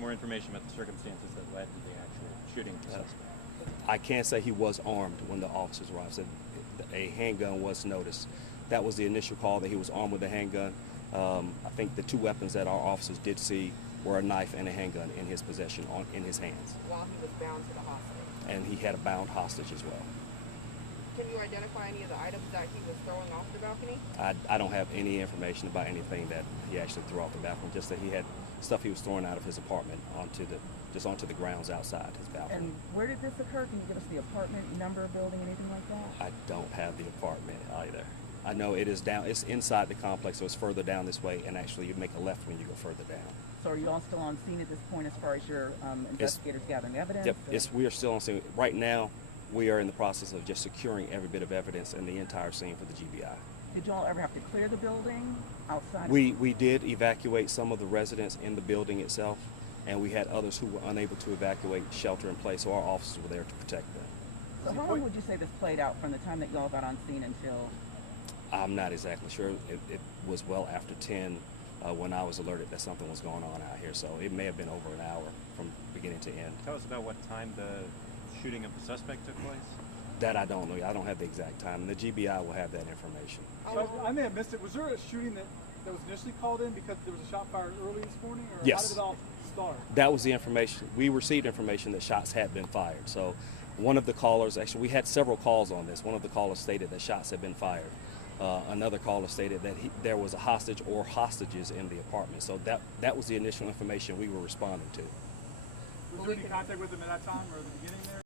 more information about the circumstances that led to the actual shooting of the suspect? I can say he was armed when the officers arrived. So a handgun was noticed. That was the initial call, that he was armed with a handgun. I think the two weapons that our officers did see were a knife and a handgun in his possession, in his hands. While he was bound to the hostage. And he had a bound hostage as well. Can you identify any of the items that he was throwing off the balcony? I don't have any information about anything that he actually threw off the balcony, just that he had stuff he was throwing out of his apartment onto the grounds outside his balcony. And where did this occur? Can you give us the apartment number, building, anything like that? I don't have the apartment either. I know it is down, it's inside the complex, so it's further down this way, and actually you make a left when you go further down. So are you all still on scene at this point as far as your investigators gathering evidence? Yep, we are still on scene. Right now, we are in the process of just securing every bit of evidence in the entire scene for the GBI. Did you all ever have to clear the building outside? We did evacuate some of the residents in the building itself, and we had others who were unable to evacuate, shelter in place, so our officers were there to protect them. So how long would you say this played out from the time that you all got on scene until? I'm not exactly sure. It was well after 10 when I was alerted that something was going on out here, so it may have been over an hour from beginning to end. Tell us about what time the shooting of the suspect took place. That I don't know. I don't have the exact time. The GBI will have that information. So I may have missed it. Was there a shooting that was initially called in because there was a shot fired early this morning? Or Yes. How did it all start? That was the information. We received information that shots had been fired. So one of the callers, actually we had several calls on this. One of the callers stated that shots had been fired. Another caller stated that there was a hostage or hostages in the apartment. So that was the initial information we were responding to. Was there any contact with him at that time or at the beginning there?